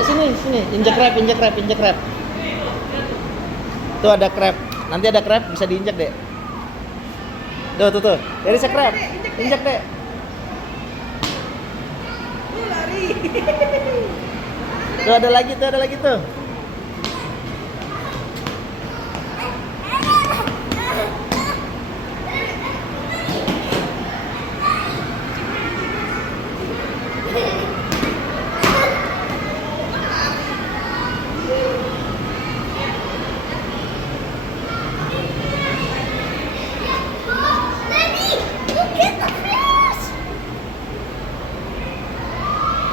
Ada sini, injek crab. Tuh ada crab. Nanti ada crab bisa diinjek, Dek. Tuh. Dari crab. Injek, Dek. Lari. Tuh ada lagi tuh.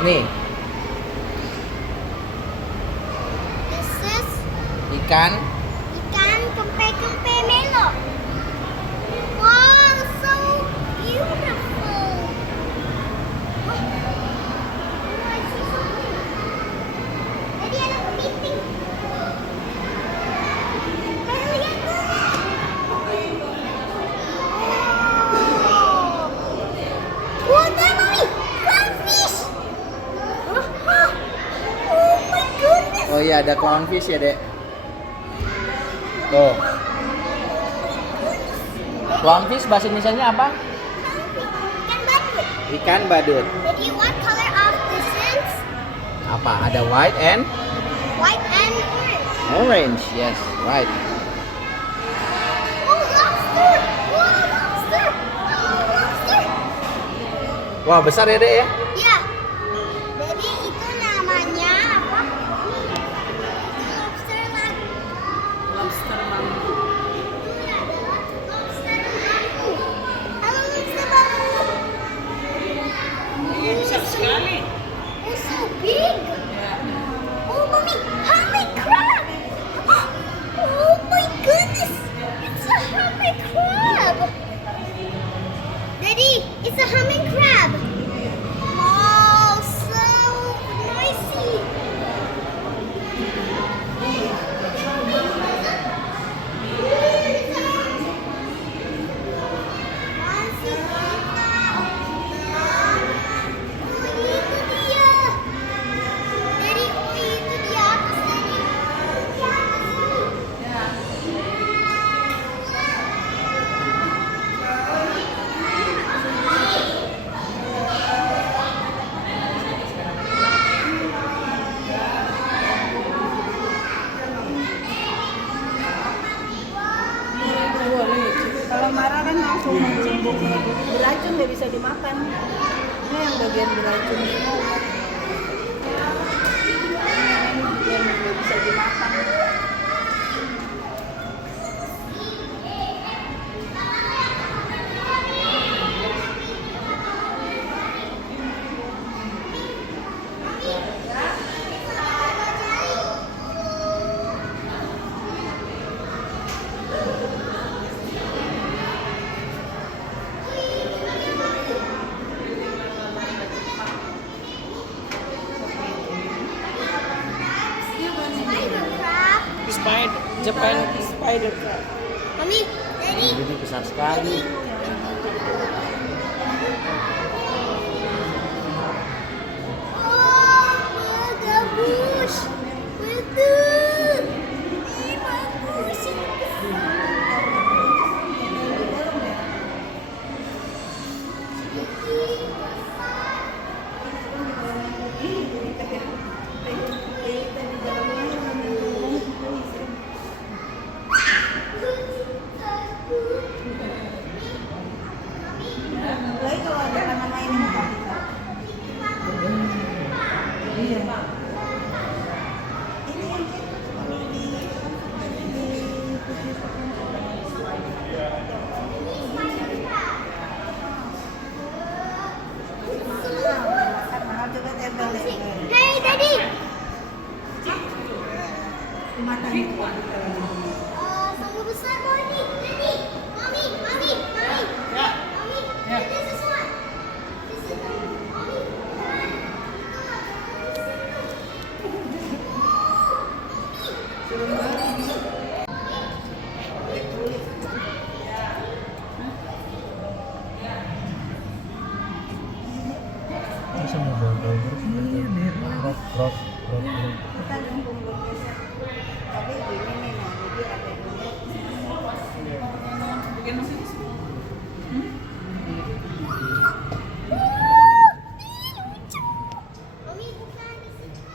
Nih. This is Ikan kempe melo. Wow, so beautiful. Oh, I see something. Jadi ada kepiting. Baru lihat tuh. Oh, there, mommy. Clownfish. Oh my goodness. Oh iya, ada clownfish ya, Dek. Tuh. Clownfish bahasa Indonesianya apa? Ikan badut. Ikan badut. Jadi what color of this is? Apa? Ada white and White and orange. orange. Yes, white. Oh, lobster! Wow, lobster! Oh, lobster! Wah, besar ya, Dek ya? Ya. Jadi itu namanya apa? Lobster lagi. Lobster bambu. Itu adalah lobster bambu. Halo, lobster bambu. Iya, besar sekali. Oh, so big. Oh, mommy, hermit crab. Oh my goodness, it's a hermit crab. Daddy, it's a hermit crab. Oh, so noisy. Masih kita. Oh, itu dia. Daddy, oh itu di atas Daddy. Di atas ini. Boleh. Kalau marah kan langsung mencembung. Beracun nggak bisa dimakan. Ini yang bagian beracun. Ini yang nggak bisa dimakan. Spider crab. Japan spider crab. Mommy, Daddy. Ini besar sekali. Oh, bagus. Betul. Ih, bagus. Lagi kalau ada taman lain yang mau Iya. Ini yang kalau di mahal coba tebel deh. Hey, Daddy. Mana itu? Sama besar Daddy. Daddy. Mommy. Mommy. This is one. This is mommy. Bisa ngobrol-ngobrol. Iya, nih. Rock. Kita dukung belum bisa. Tapi gini nih, nah, jadi ada duit. Mami bukan di situ.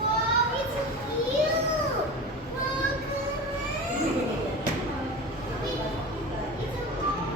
Wow, it's so cute. Wow, keren. It's a orange.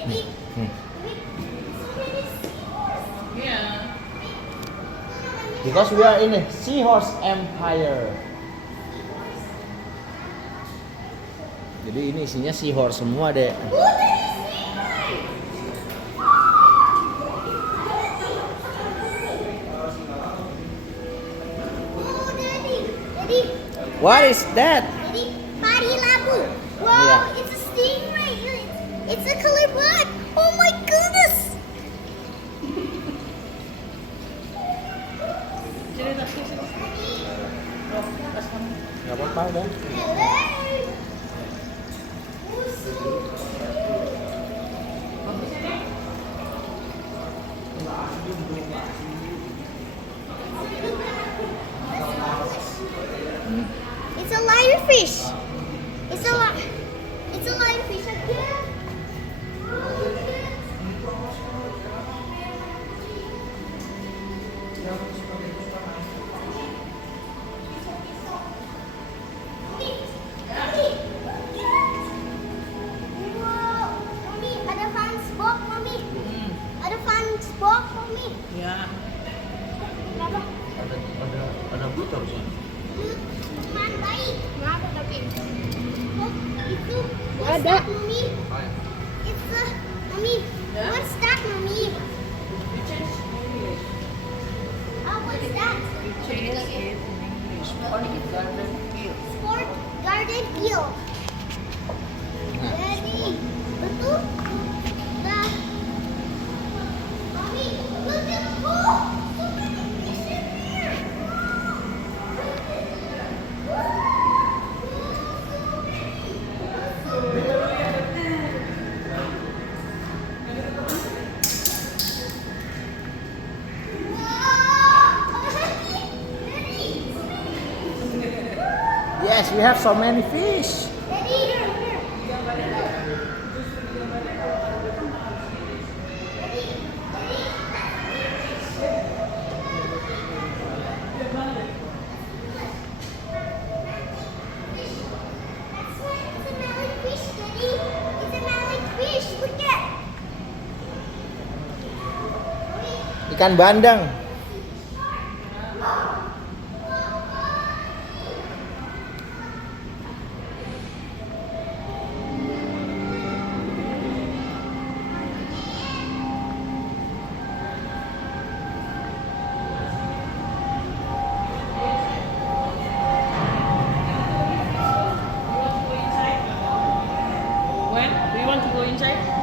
Nih, nih. Because we are in a seahorse empire. Jadi ini isinya seahorse semua deh. What is that? Jadi pari labu. Wow, Yeah. it's a stingray. It's a color black. Oh my goodness. Gak apa-apa udah. Hello. It's a lionfish. It's a lionfish again. Wow, Mami, ada SpongeBob, Mami. Ada SpongeBob, Mami. Ya. Kenapa? Ada butor sih. Teman baik. Kenapa tapi? Oh, itu. Ada. What's that, Mami? It's a, Mami. What's that, Mami? Oh, what's that? Sport Garden Eel. Daddy, betul? Mami, look at the pool. So many fish in here. Yes, we have so many fish. Daddy, Ikan bandeng. When? Do you want to go inside?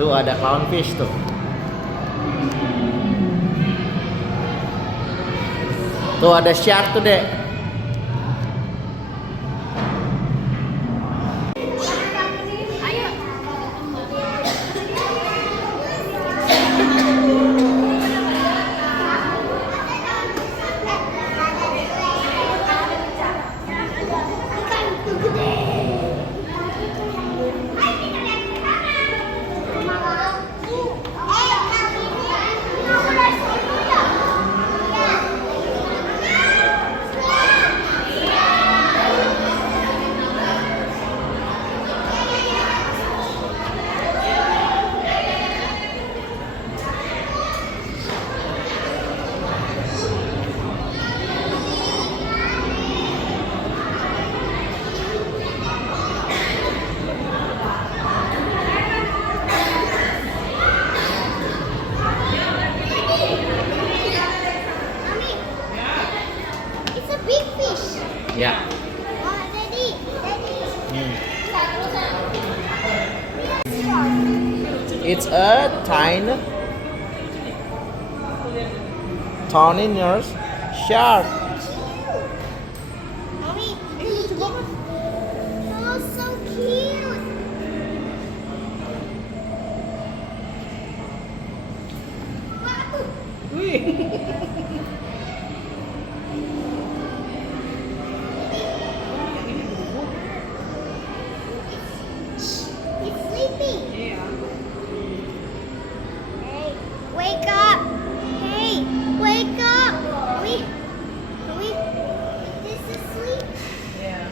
Tuh ada clownfish tuh. Tuh ada shark tuh, Dek. It's a big fish. Ya. Oh, Daddy. Hmm. Shark. It's a tiny nurse shark. Mommy, oh, so cute. It's sleeping. Yeah. Hey, wake up. Hey, wake up. Are we this is sleep? Yeah.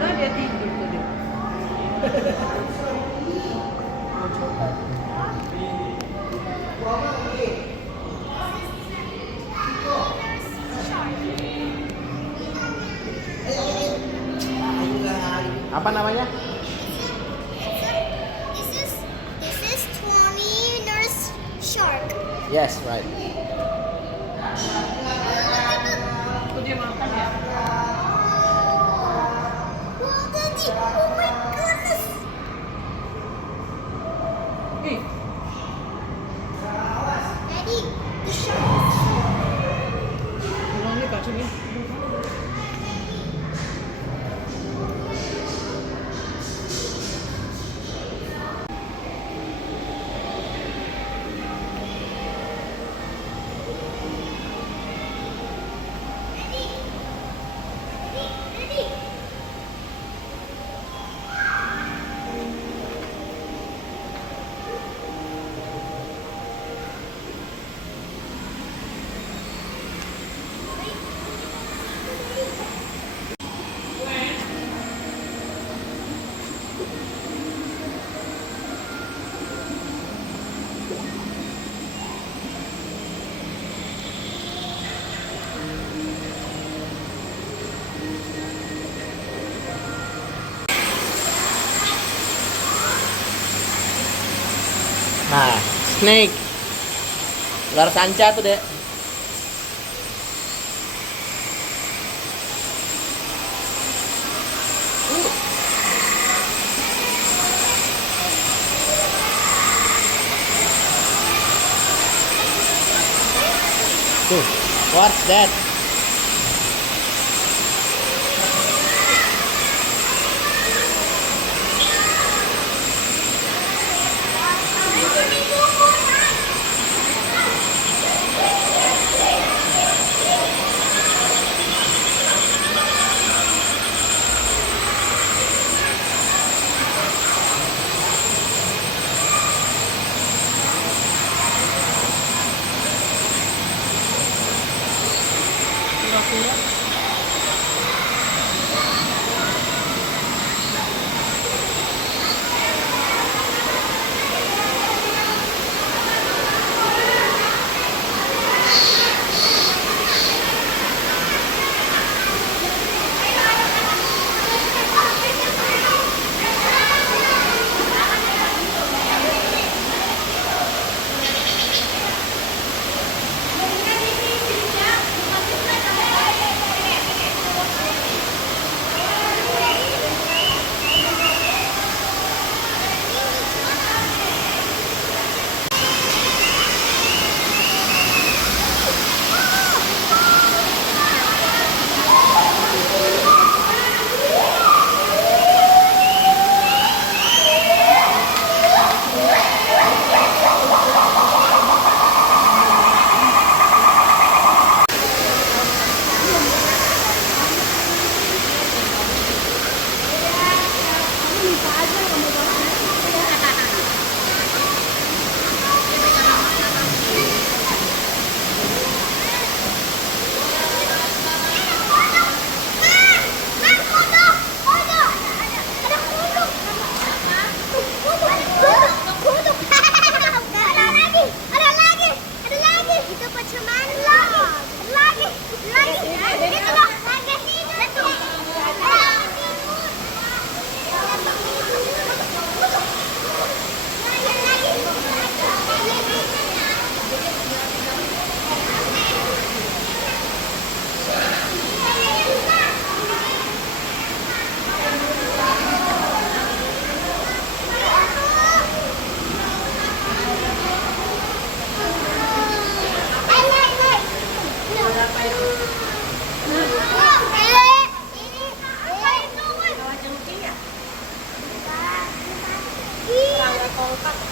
Ah, dia tidur tuh dia. Apa namanya? This is 20 nurse shark. Yes, right. Tuh dia makan ya. Oh, Daddy, oh my goodness. Ih, Daddy, the shark. belum nih Kak Cumi. Daddy, Nah, snake. Ular sanca tuh, Dek. Tuh, what's that? Kira-kira.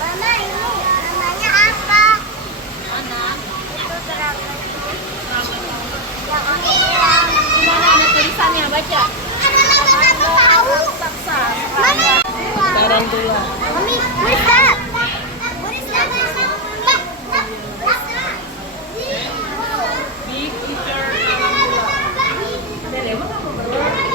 Mama, ini namanya apa? Itu Mana ada tulisannya, baca. Raksasa. Mana? Tarantula. Mami, what is that? What is that? What's that? Big eater. Ada lemon apa belum?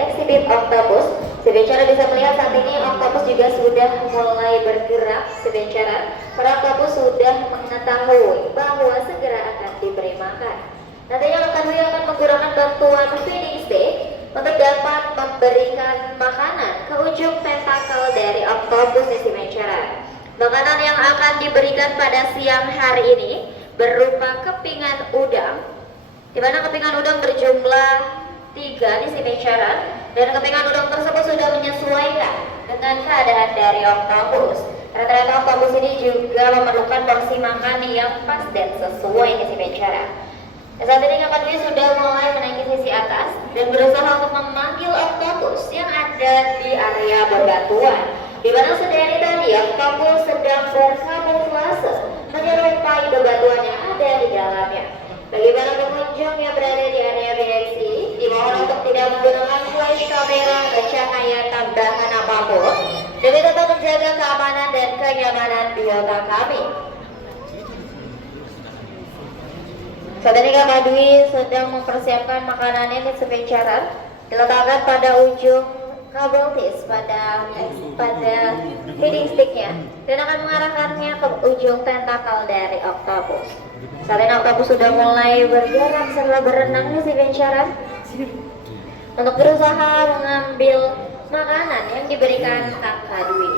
Exhibit Octopus. Sebencara bisa melihat saat ini Octopus juga sudah mulai bergerak sebencara. Para Octopus sudah mengetahui bahwa segera akan diberi makan. Nantinya akan menggunakan bantuan feeding stick untuk dapat memberikan makanan ke ujung tentakel dari Octopus di sebencara. Makanan yang akan diberikan pada siang hari ini berupa kepingan udang, di mana kepingan udang berjumlah 3 di sebencara, dan kepingan udang tersebut sudah menyesuaikan dengan keadaan dari Octopus. Karena ternyata Octopus ini juga memerlukan porsi makan yang pas dan sesuai di sebencara. Saat ini Kakak Dwi sudah mulai menaiki sisi atas dan berusaha untuk memanggil Octopus yang ada di area bebatuan, di mana sedari tadi Octopus sedang berkamuflase menyerupai bebatuan yang ada di dalamnya. Bagi para pengunjung yang berada di area BXC, dimohon untuk tidak menggunakan flash kamera dan cahaya tambahan apapun demi tetap menjaga keamanan dan kenyamanan biota kami. Saat ini Kakak Dwi sedang mempersiapkan makanannya di sebencara, diletakkan pada ujung kabel tis pada feeding sticknya dan akan mengarahkannya ke ujung tentakel dari Octopus. Saat ini Octopus sudah mulai bergerak setelah berenang di sebencara untuk berusaha mengambil makanan yang diberikan Kakak Dwi.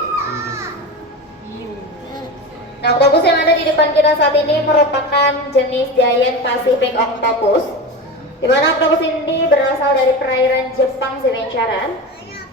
Nah, Octopus yang ada di depan kita saat ini merupakan jenis Giant Pacific Octopus, di mana Octopus ini berasal dari perairan Jepang sebencara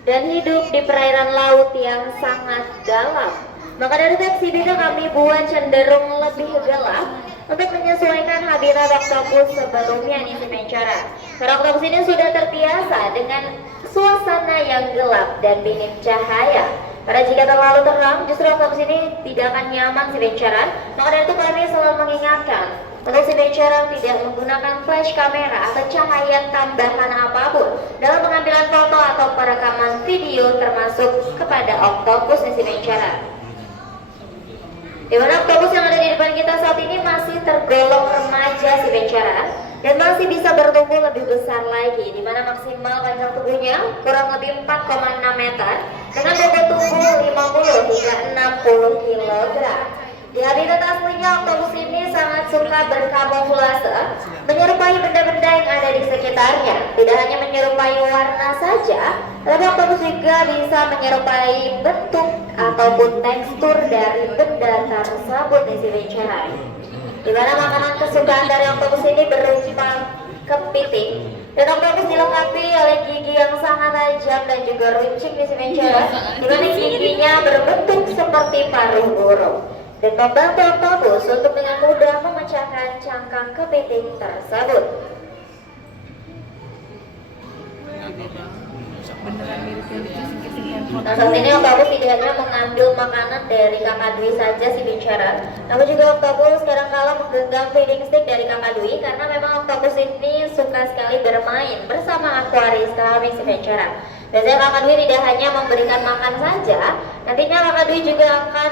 dan hidup di perairan laut yang sangat dalam. Maka dari eksibitnya kami buat cenderung lebih gelap untuk menyesuaikan habitat Octopus sebelumnya di sebencara. Karena Octopus ini sudah terbiasa dengan suasana yang gelap dan minim cahaya. Karena jika terlalu terang, justru Octopus ini tidak akan nyaman sebencara. Maka dari itu kami selalu mengingatkan untuk sebencara tidak menggunakan flash kamera atau cahaya tambahan apapun dalam pengambilan foto atau perekaman video termasuk kepada Octopus di sebencara. Di mana Octopus yang ada di depan kita saat ini masih tergolong remaja sebencara dan masih bisa bertumbuh lebih besar lagi, di mana maksimal panjang tubuhnya kurang lebih 4,6 meter dengan bobot tubuh 50 hingga 60 kg. Di habitat aslinya Octopus ini sangat suka berkamuflase, menyerupai benda-benda yang ada di sekitarnya. Tidak hanya menyerupai warna saja, tapi Octopus juga bisa menyerupai bentuk ataupun tekstur dari benda tersebut di sebencara. Di mana makanan kesukaan dari Octopus ini berupa kepiting. Dan oktopus dilengkapi oleh gigi yang sangat tajam dan juga runcing di sebencara, di mana giginya berbentuk seperti paruh burung dan membantu oktopus untuk dengan mudah memecahkan cangkang kepiting tersebut. Beneran mirip yang itu singkir-singkir. Nah, saat ini oktopus tidak hanya mengambil makanan dari kakak Dwi saja si bicara, namun juga oktopus kadang-kala menggenggam feeding stick dari kakak Dwi karena memang oktopus ini suka sekali bermain bersama akuaris kami si bicara. Biasanya kakak Dwi tidak hanya memberikan makan saja, nantinya kakak Dwi juga akan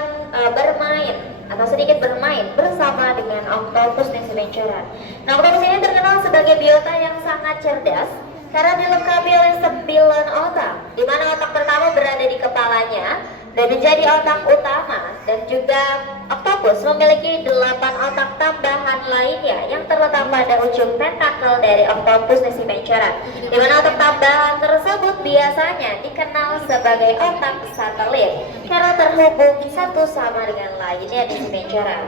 bermain atau sedikit bermain bersama dengan oktopus si bicara. Nah, oktopus ini terkenal sebagai biota yang sangat cerdas karena dilengkapi oleh 9 otak, di mana otak pertama berada di kepalanya dan menjadi otak utama, dan juga oktopus memiliki 8 otak tambahan lainnya yang terletak pada ujung tentakel dari oktopus nesimencara, di mana otak tambahan tersebut biasanya dikenal sebagai otak satelit karena terhubung satu sama dengan lainnya nesimencara.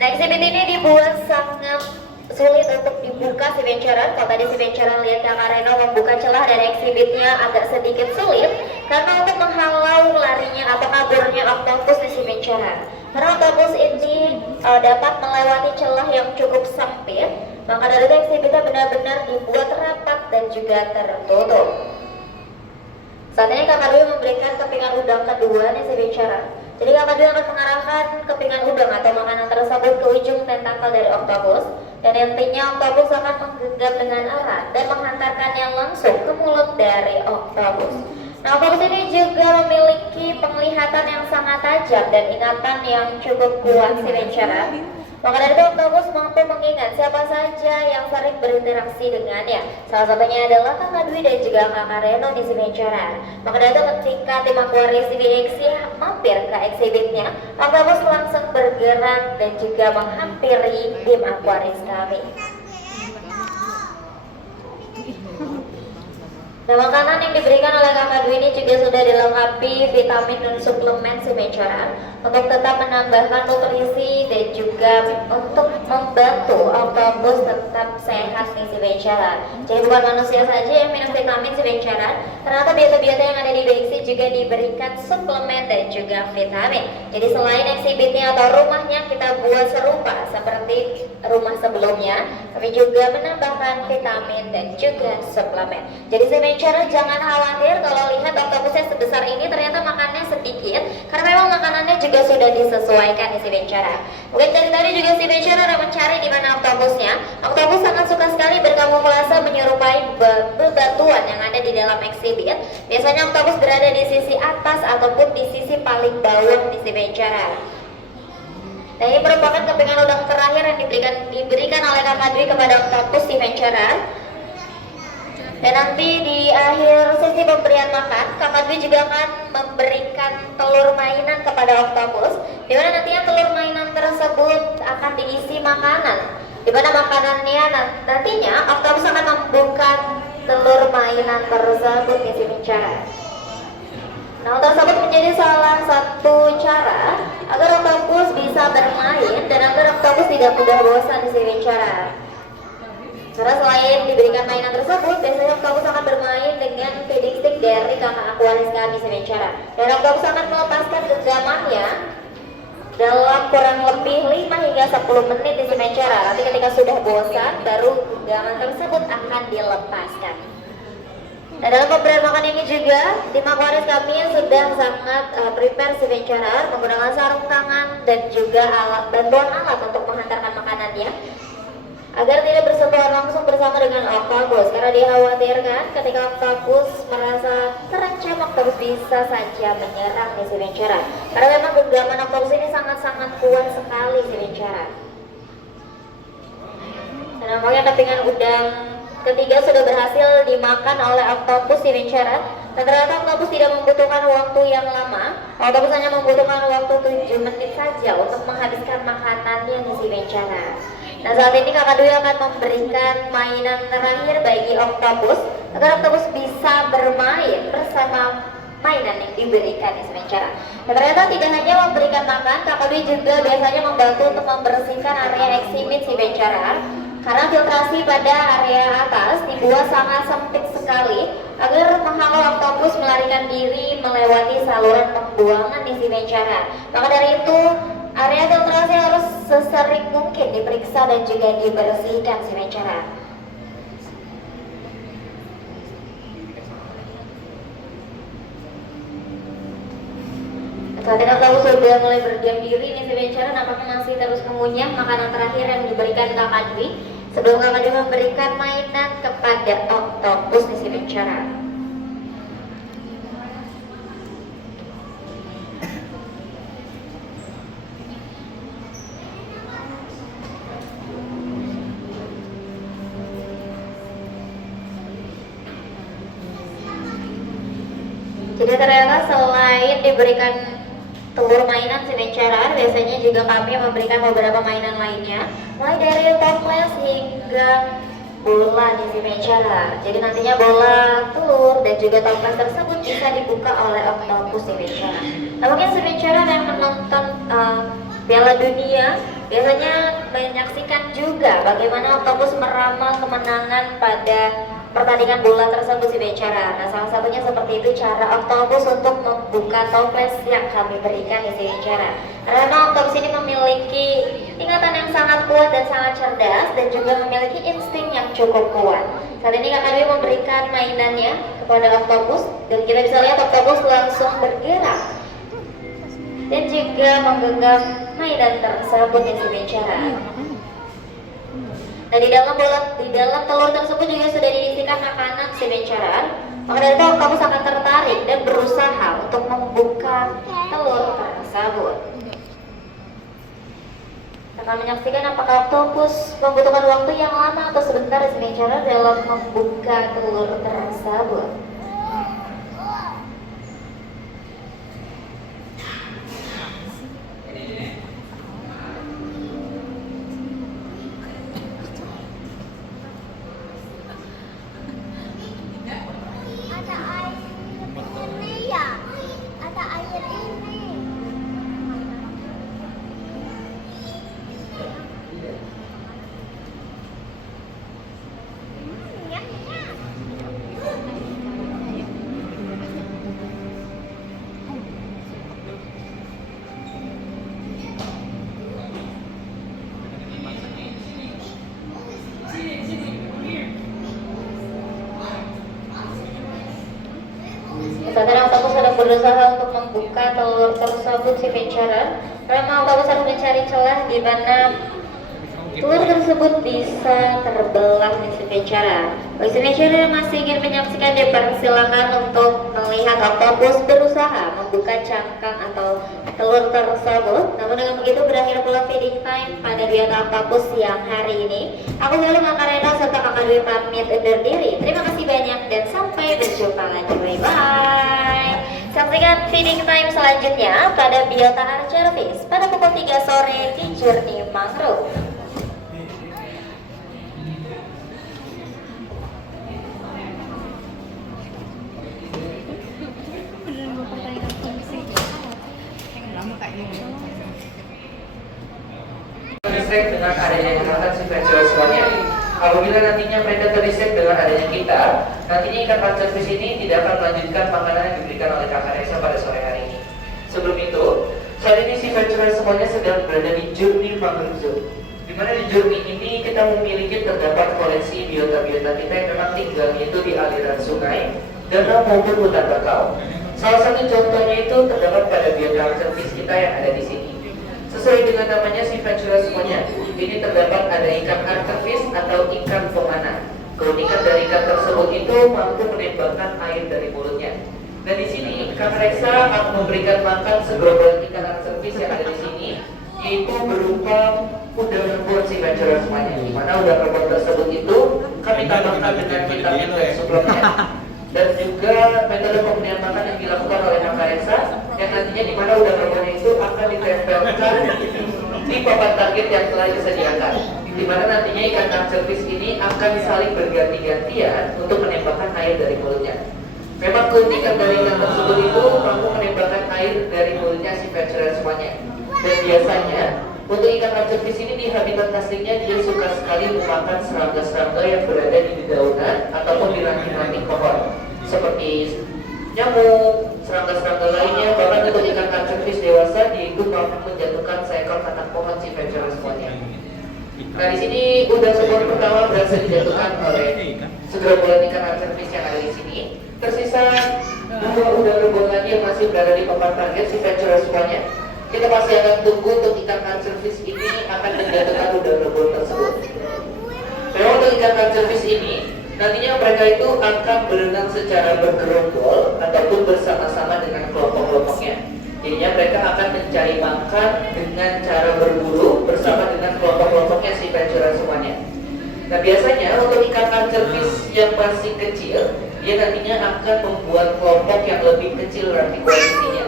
Nah, eksibit ini dibuat sangat sulit untuk dibuka si bencaran. Kalau tadi si bencaran lihat Kakak Reno membuka celah dari eksibitnya agak sedikit sulit karena untuk menghalau larinya atau kaburnya oktopus di si bencaran. Karena oktopus ini dapat melewati celah yang cukup sempit, maka dari itu eksibitnya benar-benar dibuat rapat dan juga tertutup. Saat ini Kakak Dwi memberikan kepingan udang kedua nih si bencaran. Jadi kakak Dwi akan mengarahkan kepingan udang atau makanan tersebut ke ujung tentakel dari oktopus, dan nantinya oktopus akan menggenggam dengan erat dan menghantarkannya langsung ke mulut dari oktopus. Nah, oktopus ini juga memiliki penglihatan yang sangat tajam dan ingatan yang cukup kuat si bencaran. Maka dari itu oktopus mampu mengingat siapa saja yang sering berinteraksi dengannya. Salah satunya adalah kakak Dwi dan juga kakak Reno di sebencaran. Maka dari itu ketika tim akuarium CBXC mampir ke eksibitnya, oktopus langsung bergerak dan juga menghampiri tim akuarium kami. Nah, makanan yang diberikan oleh kakak Dwi ini juga sudah dilengkapi vitamin dan suplemen sebencaran untuk tetap menambahkan nutrisi dan juga untuk membantu oktopus tetap sehat nih sebencaran. Jadi bukan manusia saja yang minum vitamin sebencaran, ternyata biota-biota yang ada di BXC juga diberikan suplemen dan juga vitamin. Jadi selain eksibitnya atau rumahnya kita buat serupa seperti rumah sebelumnya, kami juga menambahkan vitamin dan juga suplemen. Jadi sebencaran jangan khawatir kalau lihat oktopusnya sebesar ini, ternyata makannya sedikit karena memang makanannya juga sudah disesuaikan di sebencaran. Mungkin dari tadi juga sebencaran ada mencari di mana oktopusnya. Oktopus sangat suka sekali berkamuflase menyerupai bebatuan yang ada di dalam eksibit. Biasanya oktopus berada di sisi atas ataupun di sisi paling bawah di sebencaran. Nah, ini merupakan kepingan udang terakhir yang diberikan oleh kakak Dwi kepada oktopus sebencaran. Dan nanti di akhir sesi pemberian makan, kakak Dwi juga akan memberikan telur mainan kepada oktopus, di mana nantinya telur mainan tersebut akan diisi makanan. Di mana makanannya nantinya oktopus akan membuka telur mainan tersebut di sebencaran. Nah, tersebut menjadi salah satu cara agar oktopus bisa bermain dan agar oktopus tidak mudah bosan di sebencaran. Karena selain diberikan mainan tersebut, biasanya oktopus akan bermain dengan feeding stick dari kakak akuaris kami sebencaran. Dan oktopus akan melepaskan genggamannya dalam kurang lebih 5 hingga 10 menit di sebencaran. Nanti ketika sudah bosan, baru genggaman tersebut akan dilepaskan. Nah, dalam pemberian makan ini juga, tim akuaris kami sudah sangat prepare sebencaran menggunakan sarung tangan dan juga bantuan alat untuk menghantarkan makanannya, agar tidak bersentuhan langsung bersama dengan oktopus, karena dikhawatirkan ketika oktopus merasa terancam, oktopus bisa saja menyerang di sebencaran. Karena memang genggaman oktopus ini sangat-sangat kuat sekali sebencaran. Dan nampaknya kepingan udang ketiga sudah berhasil dimakan oleh oktopus sebencaran. Dan ternyata oktopus tidak membutuhkan waktu yang lama. Oktopus hanya membutuhkan waktu 7 menit saja untuk menghabiskan makanannya di sebencaran. Nah, saat ini kakak Dwi akan memberikan mainan terakhir bagi oktopus agar oktopus bisa bermain bersama mainan yang diberikan di sebencaran. Dan ternyata tidak hanya memberikan makan, kakak Dwi juga biasanya membantu untuk membersihkan area eksibit sebencaran. Karena filtrasi pada area atas dibuat sangat sempit sekali agar menghalau oktopus melarikan diri melewati saluran pembuangan di Sibencara. Maka dari itu, area filtrasi harus sesering mungkin diperiksa dan juga dibersihkan Sibencara. Saat ini oktopus sudah mulai berdiam diri nih Sibencara, nampaknya masih terus mengunyah makanan terakhir yang diberikan Kakak Dwi sebelum Kakak Dwi memberikan mainan kepada oktopus di Sibencara. Jadi ternyata selain diberikan telur mainan Sibencara, biasanya juga kami memberikan beberapa mainan lainnya, mulai dari toples hingga bola di Sibencara. Jadi nantinya bola, telur, dan juga toples tersebut bisa dibuka oleh oktopus Sibencara. Nah, mungkin Sibencara yang menonton Piala Dunia biasanya menyaksikan juga bagaimana oktopus meramal kemenangan pada pertandingan bola tersebut Sibencara. Nah, salah satunya seperti itu cara oktopus untuk membuka toples yang kami berikan di Sibencara. Karena oktopus ini memiliki ingatan yang sangat kuat dan sangat cerdas dan juga memiliki insting yang cukup kuat. Saat ini Kakak Dwi memberikan mainannya kepada oktopus dan kita bisa lihat oktopus langsung bergerak dan juga menggenggam mainan tersebut di Sibencara. Nah, di dalam telur tersebut juga sudah diisikan makanan Sibencara. Maka dari itu oktopus akan tertarik dan berusaha untuk membuka telur tersebut. Kita akan menyaksikan apakah oktopus membutuhkan waktu yang lama atau sebentar Sibencara dalam membuka telur tersebut. Ada air ini ya, ada air ini. Nyam, nyam. Saat ini oktopus sedang berusaha untuk membuka telur tersebut Sibencara. Karena oktopus harus mencari celah di mana telur tersebut bisa terbelah di Sibencara. Bagi Sibencara yang masih ingin menyaksikan, dipersilakan untuk melihat oktopus berusaha membuka cangkang atau telur tersebut. Namun dengan begitu berakhir pula feeding time pada biota oktopus siang hari ini. Aku Galuh Makarena serta Kakak Dwi pamit undur diri. Terima kasih banyak dan sampai berjumpa lagi. Bye bye. Saksikan feeding time selanjutnya pada biota Archerfish pada pukul 3 sore di Journey Mangrove. Terdesak dengan adanya gerakan Sibencara semuanya. Apabila nantinya mereka terdesak dengan adanya kita, nantinya ikan Archerfish ini tidak akan melanjutkan makanan yang diberikan oleh Kakak Reza pada sore hari ini. Sebelum itu, saat ini Sibencara semuanya sedang berada di Journey Mangrove Zoo. Di mana di Journey ini kita memiliki terdapat koleksi biota-biota kita yang memang tinggalnya itu di aliran sungai, danau maupun hutan bakau. Salah satu contohnya itu terdapat pada biota Archerfish kita yang ada di sini. Sesuai dengan namanya Sibencara semuanya, ini terdapat ada ikan Archerfish atau ikan pemanah. Keunikan dari ikan tersebut itu mampu menembakkan air dari mulutnya. Dan di sini Kak Reza akan memberikan makan segerombolan ikan Archerfish yang ada di sini, yaitu berupa udang rebon Sibencara semuanya. Di mana udang rebon tersebut itu kami tambahkan dengan vitamin dan suplemen. Dan juga metode pemberian makan yang dilakukan oleh Kak Reza, yang nantinya di mana udang rebonnya itu akan ditempelkan di papan target yang telah disediakan. Di mana nantinya ikan Archerfish ini akan saling berganti-gantian untuk menembakkan air dari mulutnya. Memang keunikan dari ikan tersebut itu mampu menembakkan air dari mulutnya Sibencara semuanya. Dan biasanya Untuk ikan anchovies ini di habitat aslinya dia suka sekali memakan serangga-serangga yang berada di dedaunan ataupun di ranting-ranting pohon seperti nyamuk, serangga-serangga lainnya. Bahkan untuk ikan anchovies dewasa dia itu mampu menjatuhkan seekor katak pohon si Ventura semuanya. Nah di sini udang rebon pertama berhasil dijatuhkan oleh segerombolan ikan anchovies yang ada di sini. Tersisa 2 udang rebon lagi yang masih berada di papan target si Ventura semuanya. Kita masih akan tunggu untuk ikan anchovies ini akan menjatuhkan udang rebon tersebut. Memang untuk ikan anchovies ini nantinya mereka itu akan berenang secara bergerombol ataupun bersama-sama dengan kelompok-kelompoknya. Jadinya mereka akan mencari makan dengan cara berburu bersama dengan kelompok-kelompoknya si Ventura semuanya. Nah biasanya untuk ikan anchovies yang masih kecil, dia nantinya akan membuat kelompok yang lebih kecil nanti koalisinya,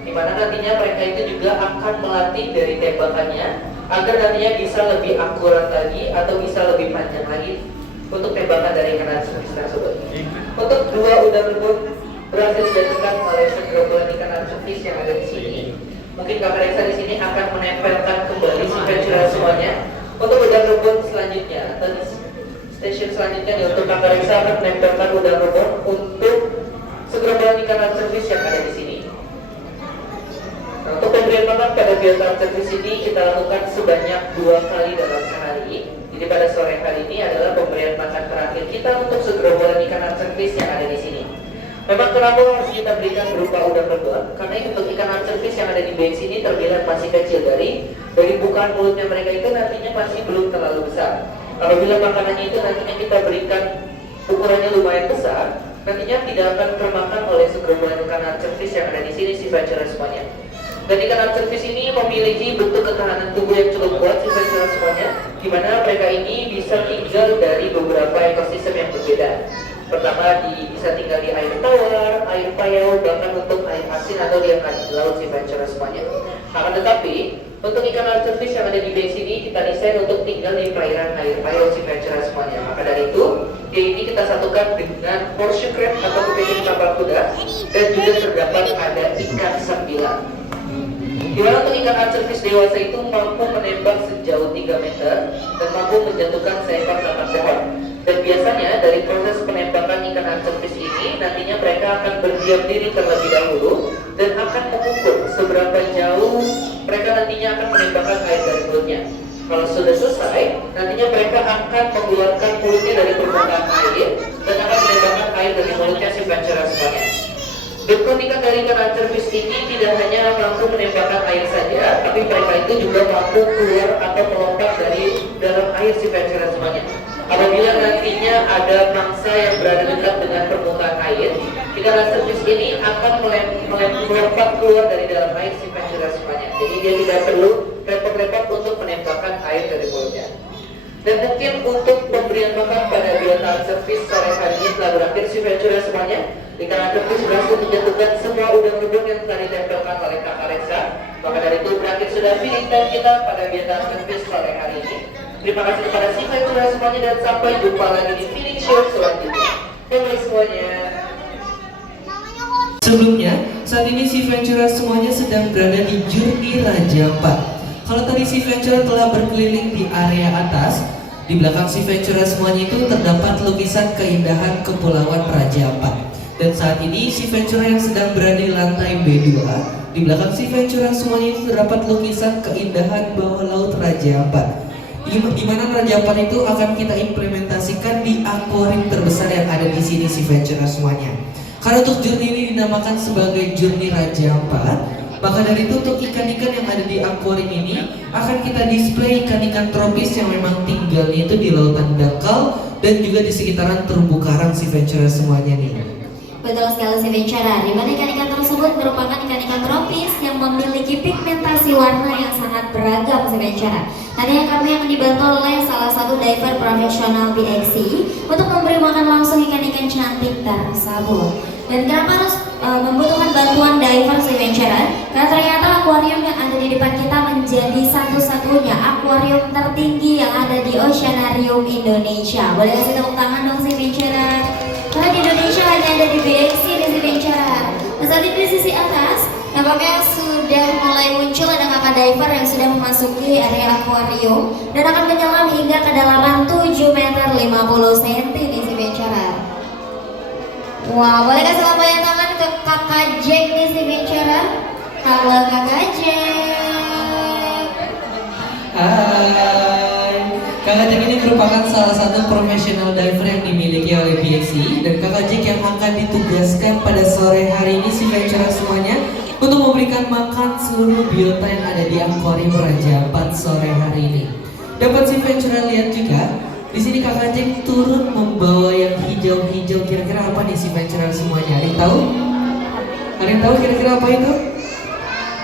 di mana nantinya mereka itu juga akan melatih dari tembakannya agar nantinya bisa lebih akurat lagi atau bisa lebih panjang lagi untuk tembakan dari ikan anchovies tersebut. Untuk 2 udang rebon berhasil dijatuhkan oleh segerombolan ikan anchovies yang ada di sini. Mungkin Kakak Reksa di sini akan menempelkan kembali si Ventura semuanya. Untuk udang rebon selanjutnya atau stasiun selanjutnya nih, untuk Kakak Reksa akan menempelkan udang rebon untuk segerombolan ikan anchovies yang ada di sini. Nah, untuk pemberian makan pada biota anchovies ini kita lakukan sebanyak 2 kali dalam sehari. Jadi pada sore hari ini adalah pemberian makan terakhir kita untuk segerombolan ikan anchovies yang ada di sini. Memang kenapa harus kita berikan berupa udang rebon? Karena untuk ikan anchovies yang ada di bag sini terbilang masih kecil, dari bukaan mulutnya mereka itu nantinya masih belum terlalu besar. Apabila makanannya itu nantinya kita berikan ukurannya lumayan besar, nantinya tidak akan termakan oleh segerombolan ikan anchovies yang ada di sini si Ventura semuanya. Dan ikan anchovies ini memiliki bentuk ketahanan tubuh yang cukup kuat si Ventura semuanya, di mana mereka ini bisa tinggal dari beberapa ekosistem yang berbeda. Pertama bisa tinggal di air tawar, air payau, bahkan untuk air asin atau di laut si Ventura semuanya. Akan tetapi untuk ikan anchovies yang ada di bag sini kita desain untuk tinggal di perairan air payau si Ventura semuanya. Maka dari itu dia ini kita satukan dengan horseshoe crab atau kepiting kapal kuda, dan juga terdapat ada ikan sembilan. Di mana untuk ikan anchovies dewasa itu mampu menembak sejauh 3 meter dan mampu menjatuhkan seekor katak pohon. Dan biasanya dari proses penembakan ikan anchovies ini nantinya mereka akan berdiam diri terlebih dahulu dan akan mengukur seberapa jauh mereka nantinya akan menembakkan air dari mulutnya. Kalau sudah selesai, nantinya mereka akan mengeluarkan mulutnya dari permukaan air dan akan menembakkan air dari mulutnya si Ventura semuanya. Dan keunikan dari ikan anchovies ini tidak hanya mampu menembakkan air saja, tapi mereka itu juga mampu keluar atau melompat dari dalam air si Ventura semuanya. Apabila nantinya ada mangsa yang berada dekat dengan permukaan air, ikan anchovies ini akan melompat keluar dari dalam air si Ventura semuanya. Jadi dia tidak perlu repot-repot untuk menembakkan air dari mulutnya. Dan mungkin untuk pemberian makan pada biota anchovies sore hari ini telah berakhir si Ventura semuanya. Ikan anchovies berhasil menjatuhkan semua udang rebon yang telah ditempelkan oleh Kakak Reksa. Maka dari itu berakhir sudah feeding time kita pada biota anchovies sore hari ini. Terima kasih kepada si Ventura semuanya dan sampai jumpa lagi di feeding show selanjutnya. Terima kasih semuanya. Sebelumnya, saat ini si Ventura semuanya sedang berada di Journey Raja Ampat. Kalau tadi si Ventura telah berkeliling di area atas, di belakang si Ventura semuanya itu terdapat lukisan keindahan Kepulauan Raja Ampat. Dan saat ini si Ventura yang sedang berada di lantai B2, di belakang si Ventura semuanya itu terdapat lukisan keindahan bawah laut Raja Ampat. Di mana Raja Ampat itu akan kita implementasikan di akuarium terbesar yang ada di sini si Ventura semuanya. Karena untuk journey ini dinamakan sebagai Journey Raja Ampat, maka dari itu untuk ikan-ikan yang ada di akuarium ini akan kita display ikan-ikan tropis yang memang tinggalnya itu di lautan dangkal dan juga di sekitaran terumbu karang si Ventura semuanya nih. Betul sekali si Ventura, di mana ikan-ikan tersebut merupakan ikan-ikan tropis yang memiliki pigmentasi warna yang sangat beragam si Ventura. Nantinya kami akan dibantu oleh salah satu diver profesional BXC untuk memberi makan langsung ikan-ikan cantik tersebut. Dan kenapa harus membutuhkan bantuan diver si Ventura? Karena ternyata akuarium yang ada di depan kita menjadi satu-satunya akuarium tertinggi yang ada di Oceanarium Indonesia. Boleh kasih tepuk tangan dong si Ventura? Karena di Indonesia hanya ada di BXC dan si Ventura. Dan saat ini di sisi atas Nampaknya sudah mulai muncul ada kakak diver yang sudah memasuki area akuarium dan akan menyelam hingga kedalaman 7 meter 50 cm nih si Venturer. Wah, boleh kasih lambaian tangan ke kakak Jack nih si Venturer. Halo kakak Jack. Hai, kakak Jack ini merupakan salah satu profesional diver yang dimiliki oleh BXC dan kakak Jack yang akan ditugaskan pada sore hari ini si Venturer semuanya untuk memberikan makan seluruh biota yang ada di akuarium Raja Ampat sore hari ini. Dapat si Venturer lihat juga, di sini kakak Jack turun membawa yang hijau-hijau. Kira-kira apa nih si Venturer semuanya? Ada yang tahu? Ada yang tahu kira-kira apa itu?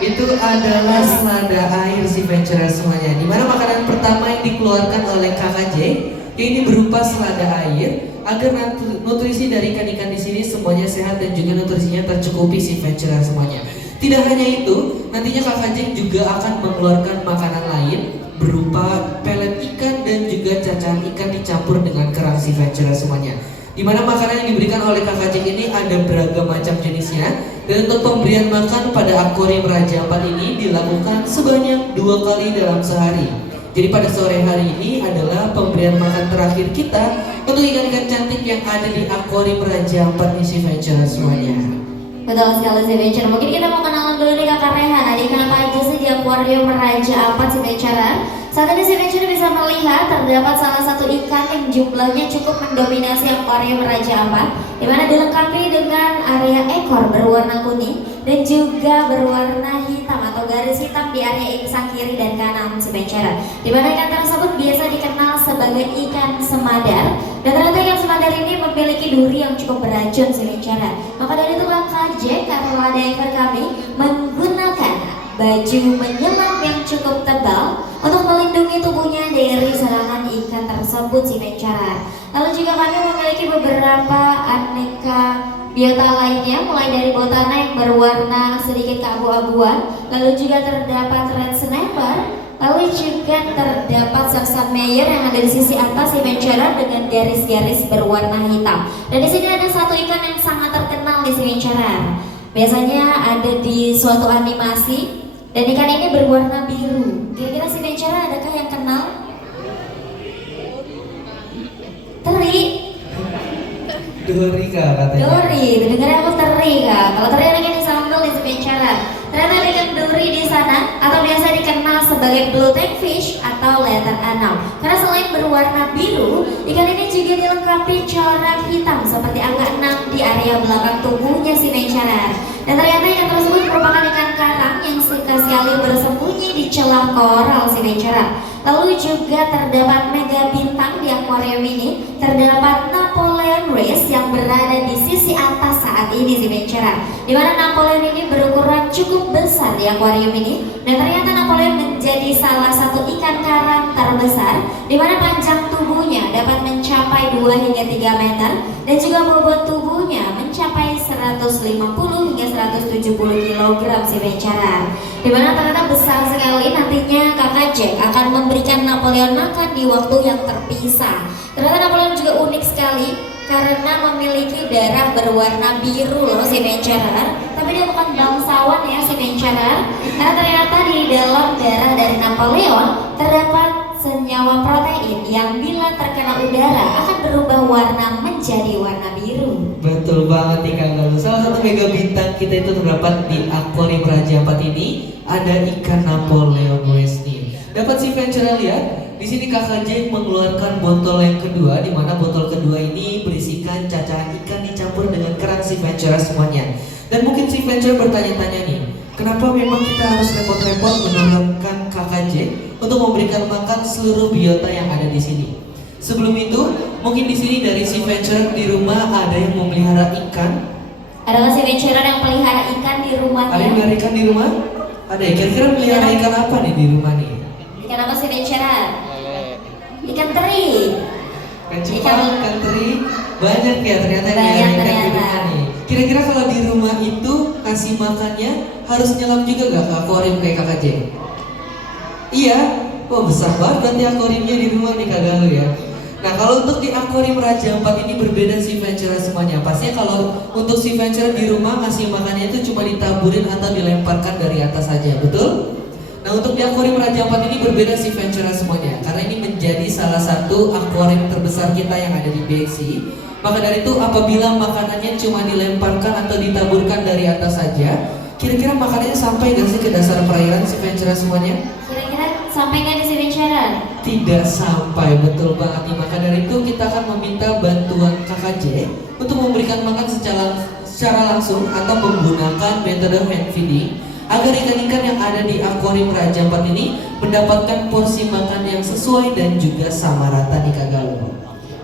Itu adalah selada air si Venturer semuanya. Dimana makanan pertama yang dikeluarkan oleh kakak Jack ini berupa selada air agar nutrisi dari ikan-ikan di sini semuanya sehat dan juga nutrisinya tercukupi si Venturer semuanya. Tidak hanya itu, nantinya kakak Jack juga akan mengeluarkan makanan lain berupa pelet ikan dan juga cacahan ikan dicampur dengan kerang si Venturer semuanya. Dimana makanan yang diberikan oleh kakak Jack ini ada beragam macam jenisnya. Dan untuk pemberian makan pada akuarium Raja Ampat ini dilakukan sebanyak 2 kali dalam sehari. Jadi pada sore hari ini adalah pemberian makan terakhir kita untuk ikan-ikan cantik yang ada di akuarium Raja Ampat nih si Venturer semuanya. Betul sekali si Venturer. Mungkin kita mau kenalan dulu nih kakak Rehan. Ada ikan apa aja sih di akuarium Raja Ampat si Venturer? Saat ini si Venturer bisa melihat terdapat salah satu ikan yang jumlahnya cukup mendominasi akuarium Raja Ampat, di mana dilengkapi dengan area ekor berwarna kuning dan juga berwarna hitam atau garis hitam di area insang kiri dan kanan si Venturer. Di mana ikan tersebut biasa dikenal sebagai ikan semadar, dan ternyata ikan semadar ini memiliki duri yang cukup beracun si Venturer. Maka dari itu kakak Jack atau diver kami menggunakan baju menyelam yang cukup tebal untuk melindungi tubuhnya dari serangan ikan tersebut si Venturer. Lalu juga kami memiliki beberapa aneka biota lainnya, mulai dari botana yang berwarna sedikit keabu-abuan, lalu juga terdapat red snapper, lalu juga terdapat Saxon Meyer yang ada di sisi atas si Venturer dengan garis-garis berwarna hitam. Dan di sini ada satu ikan yang sangat terkenal di si Venturer. Biasanya ada di suatu animasi dan ikan ini berwarna biru. Kira-kira si Venturer adakah yang kenal? Teri. Dori kak katanya. Dori, dengarnya aku teri kak. Kalau teri ada yang disambal di si Venturer. Ternyata ada ikan duri di sana atau biasa dikenal sebagai blue tank fish atau letter anal. Karena selain berwarna biru, ikan ini juga dilengkapi corak hitam seperti angka 6 di area belakang tubuhnya si Venturer. Dan ternyata ikan tersebut merupakan ikan karang yang suka sekali bersembunyi di celah koral si Venturer. Lalu juga terdapat mega bintang di akuarium ini. Terdapat Napoleon Race yang berada di sisi atas saat ini si Venturer. Dimana Napoleon ini berukuran cukup besar di akuarium ini. Dan ternyata Napoleon menjadi salah satu ikan karang terbesar, dimana panjang tubuhnya dapat mencapai 2 hingga 3 meter dan juga bobot tubuhnya mencapai 150 hingga 170 kg si Venturer. Dimana ternyata besar sekali. Nantinya kakak Jack akan memberikan Napoleon makan di waktu yang terpisah. Ternyata Napoleon juga unik sekali karena memiliki darah berwarna biru loh si Venturer. Tapi dia bukan bangsawan ya si Venturer, karena ternyata di dalam darah dari Napoleon terdapat senyawa protein yang bila terkena udara akan berubah warna menjadi warna biru. Betul banget nih Kang Galuh. Salah satu mega bintang kita itu terdapat di akuarium Raja Ampat ini ada ikan Napoleon Race nih. Dapat si Venturer lihat, di sini kakak Jack mengeluarkan botol yang kedua, di mana botol kedua ini berisikan cacahan ikan dicampur dengan kerang si Venturer semuanya. Dan mungkin si Venturer bertanya-tanya nih, kenapa memang kita harus repot-repot menurunkan kakak Jack untuk memberikan makan seluruh biota yang ada di sini? Sebelum itu, mungkin di sini dari si Venturer di rumah ada yang memelihara ikan. Adakah si Venturer yang pelihara ikan di rumahnya? Ada yang melihara ikan di rumah? Ada ya? Kira-kira melihara ikan apa nih di rumah nih? Ikan apa si Venturer? Ikan teri. Ikan cupang, ikan teri, banyak ya ternyata yang melihara ikan di rumah nih. Kira-kira kalau di rumah itu kasih makannya harus nyelam juga gak ke akuarium kayak kakak Jack? Iya, wah besar banget berarti akuariumnya di rumah nih Kak Galuh ya. Nah, kalau untuk di akuarium Raja Ampat ini berbeda Sea Ventura semuanya. Pastinya kalau untuk Sea Ventura di rumah ngasih makannya itu cuma ditaburin atau dilemparkan dari atas saja, betul? Nah, untuk di akuarium Raja Ampat ini berbeda Sea Ventura semuanya, karena ini menjadi salah satu akuarium terbesar kita yang ada di BXC. Maka dari itu apabila makanannya cuma dilemparkan atau ditaburkan dari atas saja, kira-kira makanannya sampai gak sih ke dasar perairan Sea Ventura semuanya? Kira-kira sampai nggak di Sea Ventura? Tidak sampai, betul banget nih. Maka dari itu kita akan meminta bantuan KKJ untuk memberikan makan secara langsung atau menggunakan metode hand feeding agar ikan-ikan yang ada di akuarium Raja Ampat ini mendapatkan porsi makan yang sesuai dan juga sama rata nih Kak Galuh.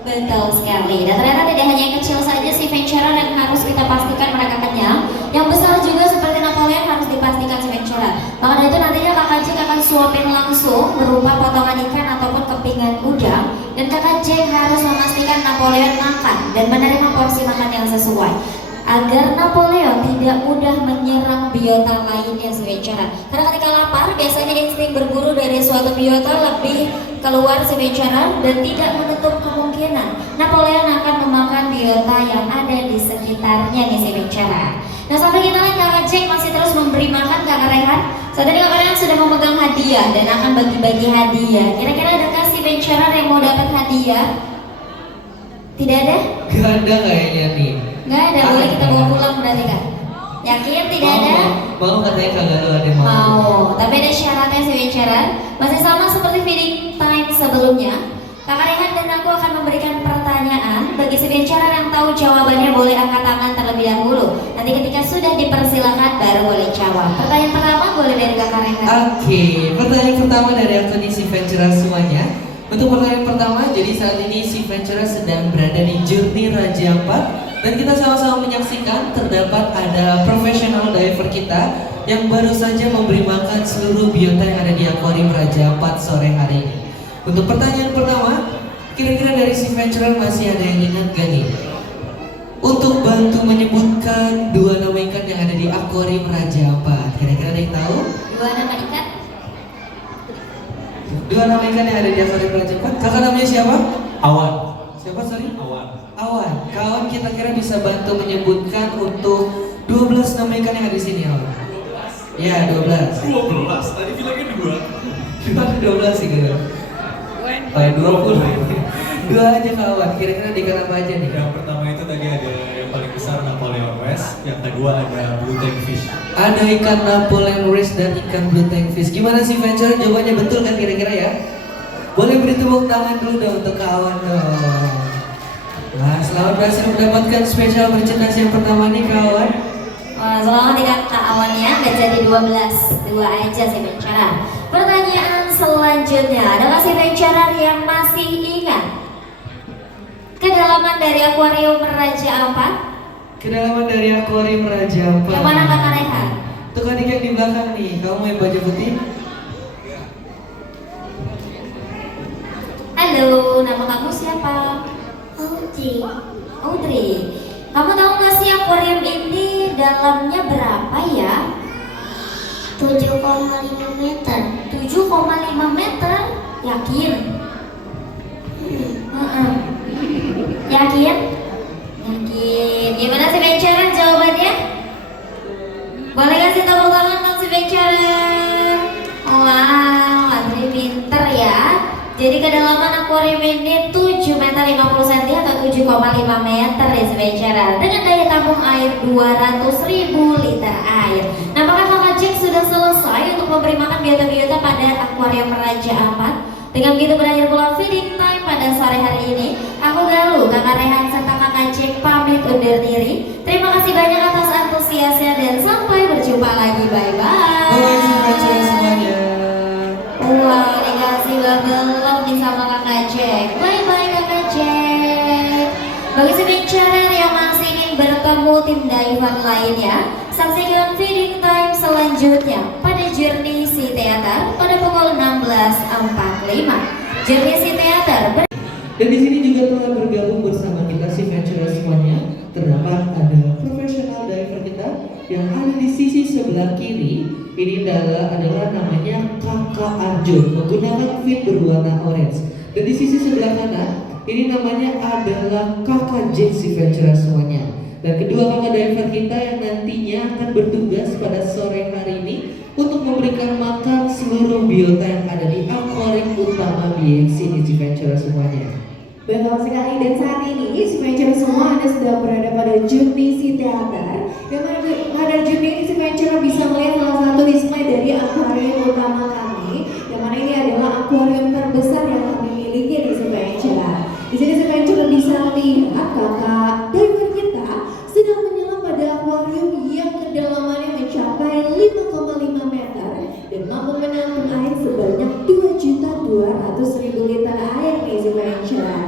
Betul sekali. Dan ternyata tidak hanya yang kecil saja Sea Ventura yang harus kita pastikan mereka kenyang, yang besar juga seperti Napoleon harus dipastikan Sea Ventura. Maka dari itu nantinya Kakak Jack akan suapin langsung berupa potongan ikan ataupun kepingan udang, dan Kakak Jack harus memastikan Napoleon makan dan menerima porsi makan yang sesuai agar Napoleon tidak mudah menyerang biota lainnya Sea Ventura. Karena ketika lapar biasanya insting berburu dari suatu biota lebih keluar Sea Ventura dan tidak menutup kemungkinan Napoleon akan memakan biota yang ada di sekitarnya nih Sea Ventura. Nah, sampai kita lihat Kakak Jack masih terus memberi makan Kakak Rehan. Saat ini Kakak Rehan sudah memegang hadiah dan akan bagi-bagi hadiah. Kira-kira adakah Sea Ventura yang mau dapat hadiah? Tidak ada? Gak ada kayaknya nih. Nggak ada, boleh kita bawa pulang berarti Kak? Yakin tidak ada? Mau katanya Kak Galuh ada yang mau. Mau, tapi ada syaratnya Sea Ventura. Masih sama seperti feeding time sebelumnya. Kakak Rehan dan aku akan memberikan pertanyaan. Bagi Sea Ventura yang tahu jawabannya boleh angkat tangan terlebih dahulu. Nanti ketika sudah dipersilakan baru boleh jawab. Pertanyaan pertama boleh dari Kakak Rehan. Oke, pertanyaan pertama dari aku nih Sea Ventura semuanya. Untuk pertanyaan pertama, jadi saat ini Sea Ventura sedang berada di Journey Raja Ampat dan kita sama-sama menyaksikan terdapat ada profesional diver kita yang baru saja memberi makan seluruh biota yang ada di akuarium Raja Ampat sore hari ini. Untuk pertanyaan pertama, kira-kira dari Sea Ventura masih ada yang ingat gak nih? Untuk bantu menyebutkan dua nama ikan yang ada di akuarium Raja Ampat, kira-kira ada yang tahu? Dua nama ikan? Dua nama ikan yang ada di akuarium Raja Ampat. Kakak namanya siapa? Awan. Siapa sorry? Awan. Awan. Kawan kita kira bisa bantu menyebutkan untuk 12 nama ikan yang ada di sini, Awan. Ya, 12. 12. Tadi bilangnya 2. Cuma 12 sih gitu. Kayak 20. Dua aja kawan. Kira-kira di ikan apa aja nih? Yang pertama itu tadi ada yang paling besar Napoleon West, yang kedua ada Blue Tank Fish. Ada ikan Napoleon West dan ikan Blue Tank Fish. Gimana sih Venture? Jawabannya betul kan kira-kira ya? Boleh beri tepuk tangan dulu dong untuk kawan dong. Nah, selamat berhasil mendapatkan spesial merchandise yang pertama nih kawan. Wah, selamat tidak Kak Awannya, nggak jadi 12. Dua aja Sea Ventura. Pertanyaan selanjutnya, adakah Sea Ventura yang masih ingat kedalaman dari akuarium Raja Ampat? Kedalaman dari akuarium Raja Ampat. Yang mana Kakak Rehan? Untuk adik yang di belakang nih, kamu yang baju putih. Halo, nama kamu siapa? Audrey. Audrey. Kamu tahu nggak sih akuarium ini dalamnya berapa ya? 7,5 meter. 7,5 meter? Yakin? Yakin? Yakin. Gimana Sea Ventura jawabannya? Boleh kasih tepuk tangan dong Sea Ventura. Wow, Audrey pinter ya. Jadi kedalaman akuarium ini 7 meter 50 cm atau 7,5 meter ya Sea Ventura, dengan daya tampung air 200.000 liter air. Nah, apakah Kakak Jack sudah selesai untuk memberi makan biota-biota pada akuarium Raja Ampat? Dengan begitu berakhir pula feeding time pada sore hari ini. Aku Galuh, Kakak Rehan serta Kakak Jack pamit undur diri. Terima kasih banyak atas antusiasnya dan sampai berjumpa lagi. Bye bye. Bye Sea Ventura semuanya. Wow, dikasih belum nih sama Kakak Jack. Bye bye Kakak Jack. Bagi Sea Ventura yang masih ingin bertemu tim diver lainnya, saksikan feeding time selanjutnya pada Journey Sea Theater pada pukul 16.45. Journey Sea Theater. Dan di sini juga telah bergabung bersama kita Sea Ventura semuanya. Terdapat ada profesional diver kita yang ada di sisi sebelah kiri. Ini adalah namanya Kakak Arjun menggunakan fin berwarna orange. Dan di sisi sebelah kanan Ini namanya adalah kakak Jack Sea Ventura semuanya. Dan kedua kakak diver kita yang nantinya akan bertugas pada sore hari ini untuk memberikan makan seluruh biota yang ada di akuarium utama BXC di Sea Ventura semuanya. Betul sekali, dan saat ini Sea Ventura semua Anda sudah berada pada Journey Sea Theater. Dan pada Journey Sea Ventura bisa melihat salah satu display dari akuarium utama kami, yang mana ini adalah akuarium terbesar yang kami miliki di Sea Ventura. Di sini Sea Ventura bisa lihat kakak diver kita sedang menyelam pada akuarium yang kedalamannya mencapai 5,5 meter dan mampu menampung air sebanyak 2.200.000 liter air nih Sea Ventura.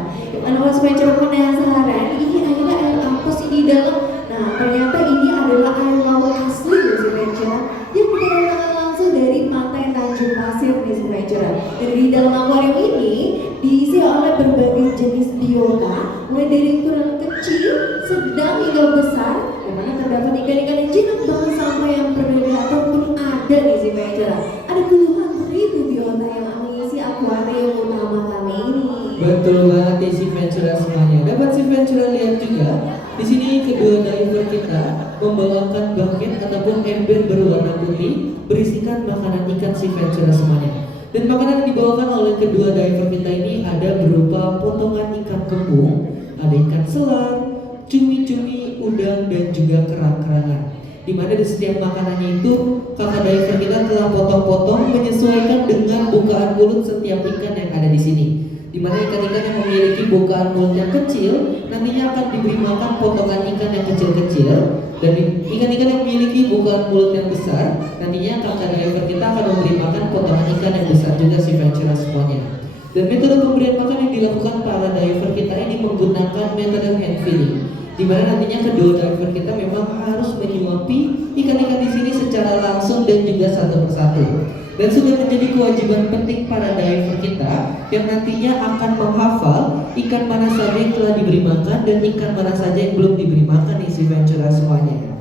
Anak Sea Ventura penasaran, ini adalah air apa sih di dalam? Nah, ternyata ini adalah air laut asli di Sea Ventura yang dikeluarkan langsung dari pantai Tanjung Pasir di Sea Ventura. Dan di dalam akuarium ini diisi oleh berbagai jenis biota, mulai dari ukuran kecil, sedang hingga besar, di mana terdapat ikan-ikan yang jinak banget sampai yang predator pun ada di Sea Ventura. Ada puluhan ribu biota yang mengisi akuarium utama kami ini. Betul banget ya Sea Ventura semuanya. Dapat Sea Ventura lihat juga di sini kedua diver kita membawakan bucket ataupun ember berwarna putih berisikan makanan ikan Sea Ventura semuanya. Dan makanan yang dibawakan oleh kedua diver kita ini ada berupa potongan ikan kembung, ada ikan selar, cumi-cumi, udang, dan juga kerang-kerangan. Di mana di setiap makanannya itu kakak diver kita telah potong-potong menyesuaikan dengan bukaan mulut setiap ikan yang ada di sini. Di mana ikan-ikan yang memiliki bukaan mulut yang kecil nantinya akan diberi makan potongan ikan yang kecil-kecil, dan ikan-ikan yang memiliki bukaan mulut yang besar nantinya kakak diver kita akan memberi makan potongan ikan yang besar juga Sea Ventura semuanya. Dan metode pemberian makan yang dilakukan para diver kita ini menggunakan metode hand feeding, di mana nantinya kedua diver kita memang harus menyuapi ikan-ikan di sini secara langsung dan juga satu persatu. Dan sudah menjadi kewajiban penting para diver kita yang nantinya akan menghafal ikan mana saja yang telah diberi makan dan ikan mana saja yang belum diberi makan di Sea Ventura semuanya.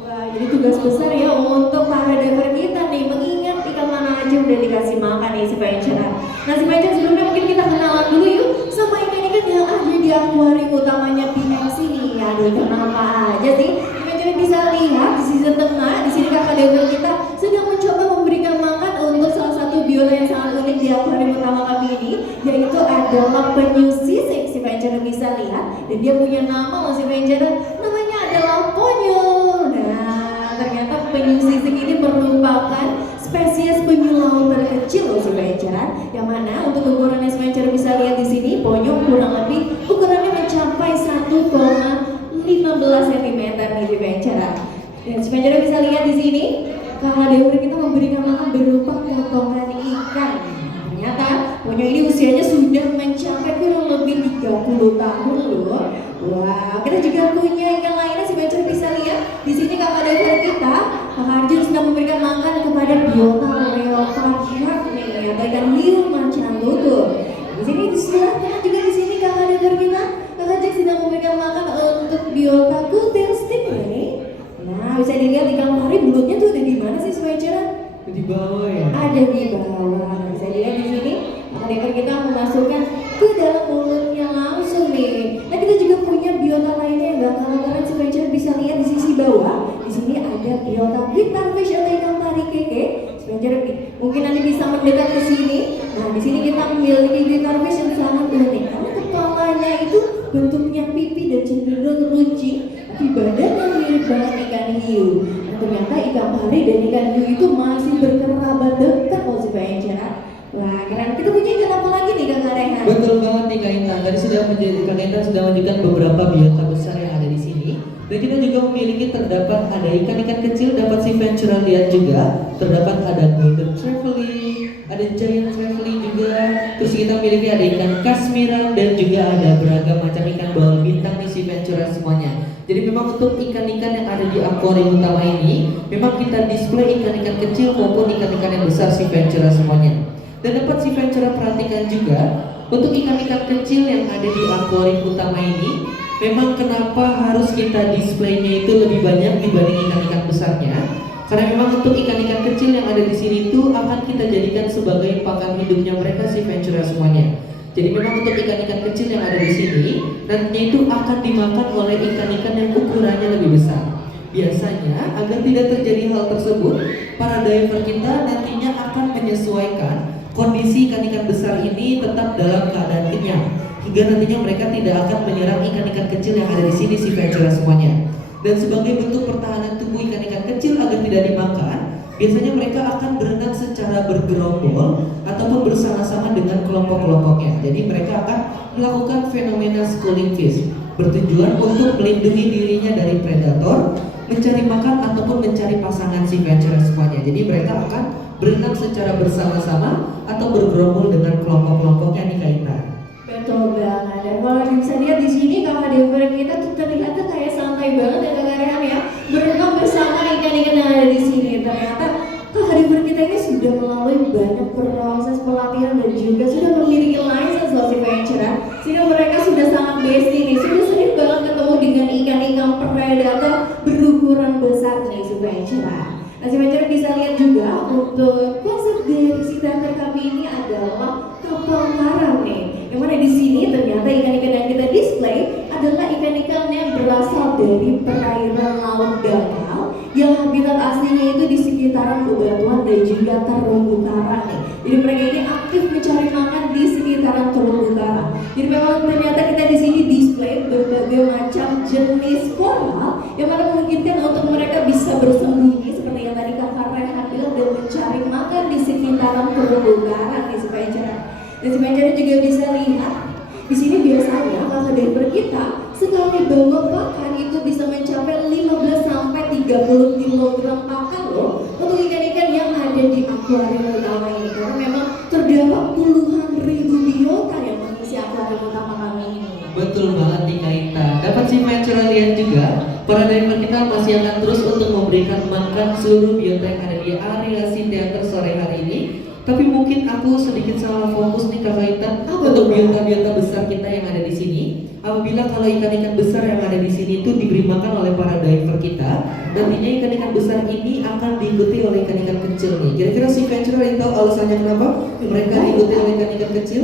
Wah, jadi tugas besar ya untuk para diver kita nih, mengingat ikan mana aja udah dikasih makan nih Sea Ventura. Nah Sea Ventura sebelumnya mungkin kita kenalan dulu yuk sama ikan-ikan yang ada di akuarium utamanya BXC nih. Aduh, ikan apa aja sih? Sea Ventura bisa lihat di season tengah, di sini kakak diver kita sedang mencoba memberikan makan untuk salah satu biota yang sangat unik di akuarium utama kami ini, yaitu adalah penyu sisik. Sea Ventura bisa lihat, dan dia punya nama Sea Ventura, namanya adalah Ponyo. Nah, ternyata penyu sisik ini merupakan spesies penyu laut terkecil Sea Ventura, yang mana untuk ukurannya Sea Ventura bisa lihat di sini, Ponyo kurang lebih ukurannya mencapai 1,15 cm nih Sea Ventura. Dan Sea Ventura bisa lihat di sini kakak diver kita memberikan makan berupa potongan ikan. Ternyata Ponyo ini usianya sudah mencapai kurang lebih 30 tahun loh. Wah, kita juga punya ikan lainnya Sea Ventura bisa lihat. Di sini kakak diver kita, kakak Arjun sedang memberikan makan kepada biota leopard shark nih, atau ikan hiu macan tutul. Di sini di sebelah kanan juga di sini kakak diver kita, kakak Jack sedang memberikan makan untuk biota kutil stingray. Nah, bisa dilihat ikan pari mulutnya tuh ada di mana sih Sea Ventura? Di bawah ya? Ada di bawah. Bisa dilihat di sini. Kakak diver kita memasukkan ke dalam mulutnya langsung nih. Nah, kita juga punya biota lainnya yang gak kalah keren. Sea Ventura bisa lihat di sisi bawah. Di sini ada biota glitterfish atau ikan pari keke. Sea Ventura mungkin nanti bisa mendekat ke sini. Nah, di sini kita memiliki glitterfish yang sangat unik. Karena kepalanya itu bentuknya pipi dan cenderung runcing, tapi badannya mirip banget ikan hiu. Nah, ternyata ikan pari dan ikan hiu itu masih berkerabat dekat loh Sea Ventura. Wah, keren. Kita punya ikan apa lagi nih Kak Rehan? Betul banget nih Kak Intan. Tadi Kak Intan sudah menunjukkan beberapa biota besar yang ada di sini. Dan kita juga memiliki terdapat ada ikan-ikan kecil dapat Sea Ventura lihat juga. Terdapat ada golden trevally, ada giant trevally juga. Terus kita memiliki ada ikan kasmiran dan juga ada beragam macam ikan bawal bintang di Sea Ventura semuanya. Jadi memang untuk ikan-ikan yang ada di akuarium utama ini, memang kita display ikan-ikan kecil maupun ikan-ikan yang besar Sea Ventura semuanya. Dan dapat Sea Ventura perhatikan juga untuk ikan-ikan kecil yang ada di akuarium utama ini, memang kenapa harus kita displaynya itu lebih banyak dibanding ikan-ikan besarnya? Karena memang untuk ikan-ikan kecil yang ada di sini itu akan kita jadikan sebagai pakan hidupnya mereka Sea Ventura semuanya. Jadi memang untuk ikan-ikan kecil yang ada di sini nantinya itu akan dimakan oleh ikan-ikan yang ukurannya lebih besar. Biasanya agar tidak terjadi hal tersebut, para diver kita nantinya akan menyesuaikan kondisi ikan-ikan besar ini tetap dalam keadaan kenyang, hingga nantinya mereka tidak akan menyerang ikan-ikan kecil yang ada di sini si Ventura semuanya. Dan sebagai bentuk pertahanan tubuh ikan-ikan kecil agar tidak dimakan, biasanya mereka akan berenang secara bergerombol ataupun bersama-sama dengan kelompok-kelompoknya. Jadi mereka akan melakukan fenomena schooling fish, bertujuan untuk melindungi dirinya dari predator, mencari makan ataupun mencari pasangan si Ventura semuanya. Jadi mereka akan berenang secara bersama-sama atau bergerombol dengan kelompok-kelompoknya nih Kak Intan. Betul banget. Dan kalau bisa lihat di sini kakak diver kita tuh terlihat kayak santai banget ya kakak Rehan ya, berenang bersama ikan-ikan yang ada di sini. Ternyata kakak diver kita ini sudah melalui banyak proses pelatihan dan juga sudah memiliki license loh si Ventura, sehingga mereka sudah sangat besti nih, sudah sering banget ketemu dengan ikan-ikan predator berukuran besar nih si Ventura. Nah si Ventura bisa lihat juga untuk konsep dari si teater kami ini adalah kapal karam nih, yang mana di sini ternyata ikan-ikan yang kita display adalah ikan-ikan yang berasal dari perairan laut dangkal yang habitat aslinya itu di sekitaran bebatuan dan juga terumbu karang nih. Jadi mereka ini aktif mencari makan di sekitaran terumbu karang. Jadi memang ternyata kita di sini display berbagai macam jenis koral yang mana memungkinkan untuk mereka bisa bersembunyi seperti yang tadi kakak Rehan bilang dan mencari makan di sekitaran terumbu karang nih supaya cerah. Dan si Ventura juga bisa lihat di sini biasanya kakak diver kita sekali bawa pakan itu bisa mencapai 15 sampai 30 kg pakan loh untuk ikan-ikan yang ada di akuarium utama ini, karena memang terdapat puluhan ribu biota yang mengisi akuarium utama kami ini. Betul banget nih Kak Intan. Dapat si Ventura lihat juga, para diver kita masih akan terus untuk memberikan makan seluruh biota yang ada di area si teater sore hari ini. Tapi mungkin aku sedikit salah fokus nih Kak Intan untuk biota-biota besar kita yang ada di sini. Apabila kalau ikan-ikan besar yang ada di sini itu diberi makan oleh para diver kita, nantinya ikan-ikan besar ini akan diikuti oleh ikan-ikan kecil nih. Kira-kira si Ventura tahu alasannya kenapa mereka diikuti oleh ikan-ikan kecil?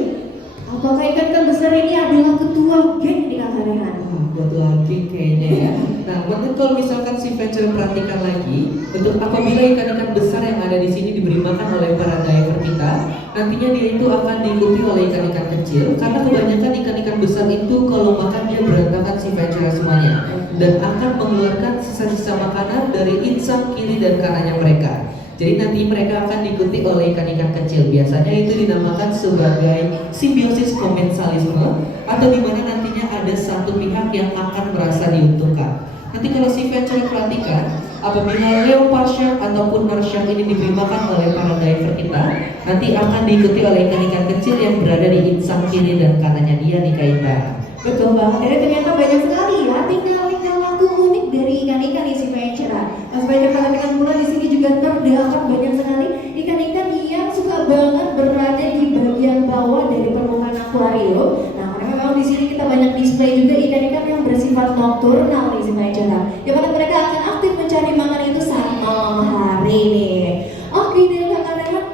Apakah ikan-ikan besar ini adalah ketua geng di kakak Rehan? Ketua geng kayaknya ya. Nah, mungkin kalau misalkan si Ventura perhatikan lagi, untuk apabila ikan-ikan besar yang ada di sini diberi makan oleh para diver kita, nantinya dia itu akan diikuti oleh ikan-ikan kecil, karena kebanyakan ikan-ikan besar itu kalau makan dia berantakan si Ventura semuanya, dan akan mengeluarkan sisa-sisa makanan dari insang kiri dan kanannya mereka. Jadi nanti mereka akan diikuti oleh ikan-ikan kecil. Biasanya itu dinamakan sebagai simbiosis komensalisme, atau dimana nantinya ada satu pihak yang akan merasa diuntungkan. Nanti kalau si Ventura perhatikan, apabila leopard shark ataupun nurse shark ini diberi makan oleh para diver kita, nanti akan diikuti oleh ikan-ikan kecil yang berada di insang kiri dan kanannya dia nih Kak Intan. Betul banget, jadi ternyata banyak sekali ya tingkah laku unik dari ikan-ikan di si Ventura. Mas Ventura perhatikan pula di sini juga terdapat banyak sekali ikan-ikan yang suka banget berada di bagian bawah dari permukaan akuarium. Nah, karena memang di sini kita banyak display juga ikan-ikan yang bersifat nokturnal di si Ventura, yang mana mereka akan aktif mencari makan itu saat malam hari nih. Oke, dan kakak Rehan,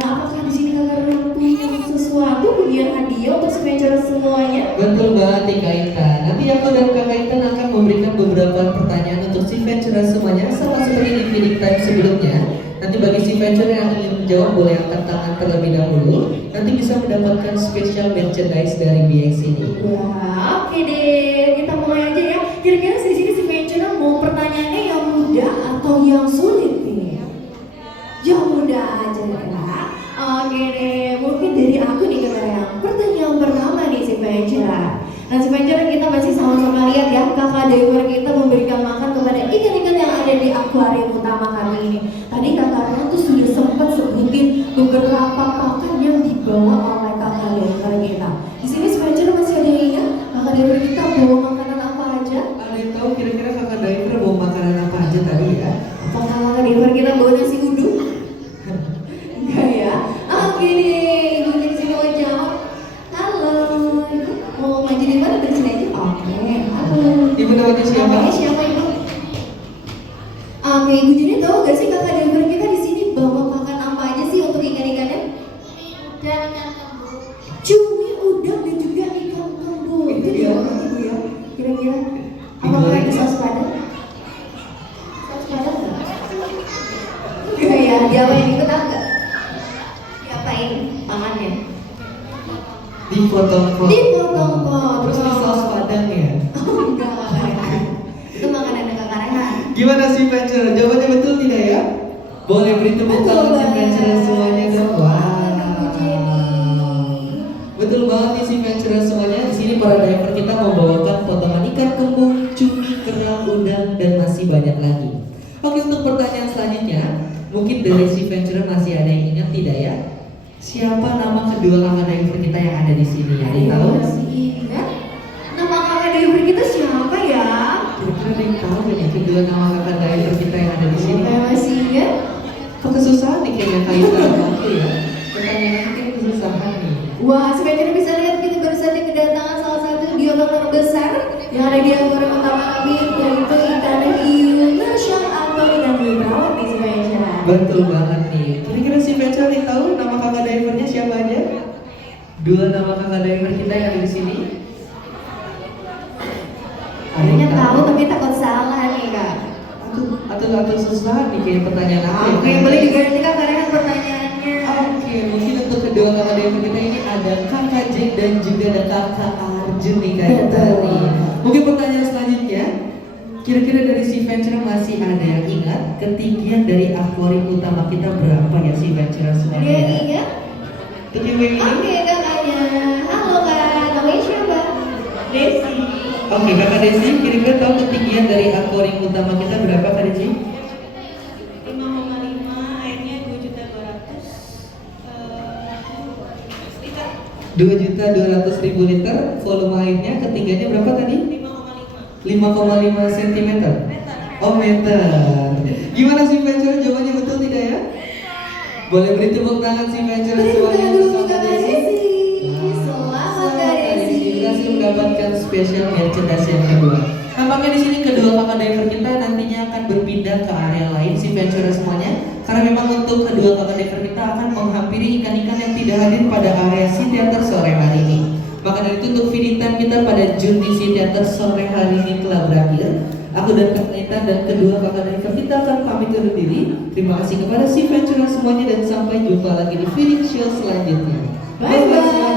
apakah di sini kakak Rehan punya sesuatu, punya hadiah untuk si Ventura semuanya? Betul banget nih Kak Intan. Nanti aku dan Kak Intan akan memberikan beberapa pertanyaan untuk si Ventura semuanya, sama seperti di feeding time sebelumnya. Nanti bagi si Ventura yang ingin menjawab boleh angkat tangan terlebih dahulu. Nanti bisa mendapatkan special merchandise dari BX ini. Wah, oke deh, kita mulai aja ya. Kira-kira di sini si Ventura mau pertanyaannya yang mudah atau yang sulit nih? Yang mudah aja ya. Oke deh, mungkin dari aku nih kakak yang pertanyaan pertama nih si Ventura. Nah si Ventura kita masih sama-sama lihat ya, kakak diver kita memberikan makan kepada ikan-ikan yang ada di akuarium utama kami ini. Tadi kakaknya tuh sudah sempat sebutin beberapa pakan yang dibawa oleh kakak diver kita. Di sini si Ventura masih ada yang ingat kakak diver kita bawa makanan apa aja? Ada yang tahu kira-kira kakak diver bawa makanan apa aja tadi ya? Apakah kakak diver kita bawa nasi uduk? Enggak ya? Oke deh, ibunya di sini mau jawab. Halo, ibu mau maju di mana? Dari sini aja? Oke, halo. Ibu namanya siapa? Namanya siapa ibu? Oke, ibu jadi tahu gak sih kakak diver kita di sini bawa makan apa aja sih untuk ikan-ikannya? diapain ikut nggak? Diapain tangannya? Dipotong-potong. Dipotong-potong. Terus di saus padang ya? Oh enggak, Rehan. Itu makanan kakak Rehan. Gimana sih Venture? Jawabannya betul tidak ya? Boleh beri tepuk tangan si Venture semuanya dong. Betul banget nih si Venture semuanya. Di sini para diver kita membawakan potongan ikan kembung, cumi, kerang, udang, dan masih banyak lagi. Oke, untuk pertanyaan selanjutnya, mungkin dari si Venture masih ada yang ingat tidak ya? Siapa nama kedua kakak diver kita yang ada di sini? Ada yang tahu? Masih ingat? Nama kakak diver kita siapa ya? Kira-kira ada yang tahu nggak nih kedua nama kakak diver kita yang ada di sini? Masih ingat? Kok kesusahan nih kayaknya kaitan waktu ya? Pertanyaan mungkin kesusahan nih. Wah, sebenarnya bisa lihat kita baru saja kedatangan salah satu biotoper besar yang ada di akuarium utama kami, yaitu ikan hiu nasional atau ikan hiu perawat di Sebenarnya. Betul banget nih. Kira-kira si Venture nih tahu nama kakak divernya siapa aja? Dua nama kakak diver kita yang ada di sini. Ada Kayaknya yang tahu tapi takut salah nih kak. Atau susah nih kayak pertanyaan apa? Oke, boleh diganti kak karena kan pertanyaannya. Oke, mungkin untuk kedua kakak diver kita ini ada kakak Jack dan juga ada kakak Arjun nih kak kita nih. Mungkin pertanyaan selanjutnya, kira-kira dari si Venture masih ada yang ingat ketinggian dari akuarium utama kita berapa ya si Venture Ada semuanya? yang ingat? Ketinggian ini? Oke kakaknya. Halo kak, namanya siapa? Desi. Oke, kakak Desi, kira-kira tahu ketinggian dari akuarium utama kita berapa kak Desi? 5,5, airnya 2.200.000 liter. 2.200.000 liter, volume airnya ketinggiannya berapa tadi? 5,5 cm. Oh meter. Gimana sih Venture? Jawabannya betul tidak ya? Boleh beri tepuk tangan si Venture semuanya untuk Kak Desi. Selamat Kak Desi. Berhasil mendapatkan spesial merchandise yang kedua. Nampaknya di sini kedua kakak diver kita nantinya akan berpindah ke area lain si Venture semuanya. Karena memang untuk kedua kakak diver kita akan menghampiri ikan-ikan yang tidak hadir pada area Sea Theater sore hari ini. Maka dari itu untuk feeding time kita pada June di Sea Theater sore hari ini telah berakhir. Aku dan Kak Naita dan kedua kakak diver kita akan pamit undur diri. Terima kasih kepada si Venture semuanya dan sampai jumpa lagi di feeding show selanjutnya. Bye bye.